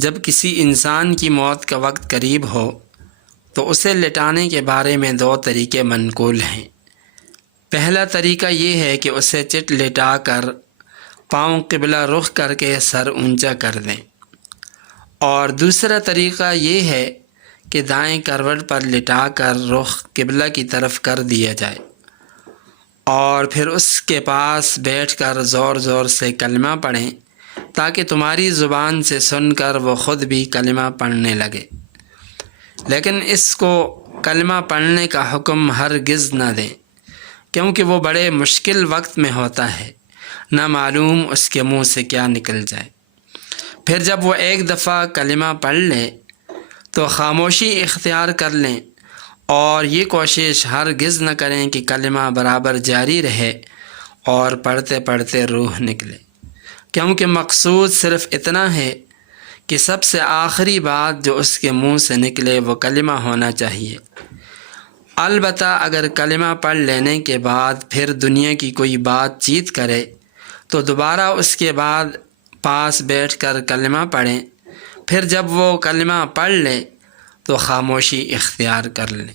جب کسی انسان کی موت کا وقت قریب ہو تو اسے لٹانے کے بارے میں 2 طریقے منقول ہیں۔ پہلا طریقہ یہ ہے کہ اسے چٹ لٹا کر پاؤں قبلہ رخ کر کے سر اونچا کر دیں، اور دوسرا طریقہ یہ ہے کہ دائیں کروٹ پر لٹا کر رخ قبلہ کی طرف کر دیا جائے اور پھر اس کے پاس بیٹھ کر زور زور سے کلمہ پڑھیں تاکہ تمہاری زبان سے سن کر وہ خود بھی کلمہ پڑھنے لگے۔ لیکن اس کو کلمہ پڑھنے کا حکم ہرگز نہ دیں، کیونکہ وہ بڑے مشکل وقت میں ہوتا ہے، نہ معلوم اس کے منہ سے کیا نکل جائے۔ پھر جب وہ ایک دفعہ کلمہ پڑھ لے تو خاموشی اختیار کر لیں اور یہ کوشش ہرگز نہ کریں کہ کلمہ برابر جاری رہے اور پڑھتے پڑھتے روح نکلے، کیونکہ مقصود صرف اتنا ہے کہ سب سے آخری بات جو اس کے منہ سے نکلے وہ کلمہ ہونا چاہیے۔ البتہ اگر کلمہ پڑھ لینے کے بعد پھر دنیا کی کوئی بات چیت کرے تو دوبارہ اس کے بعد پاس بیٹھ کر کلمہ پڑھیں، پھر جب وہ کلمہ پڑھ لے تو خاموشی اختیار کر لیں۔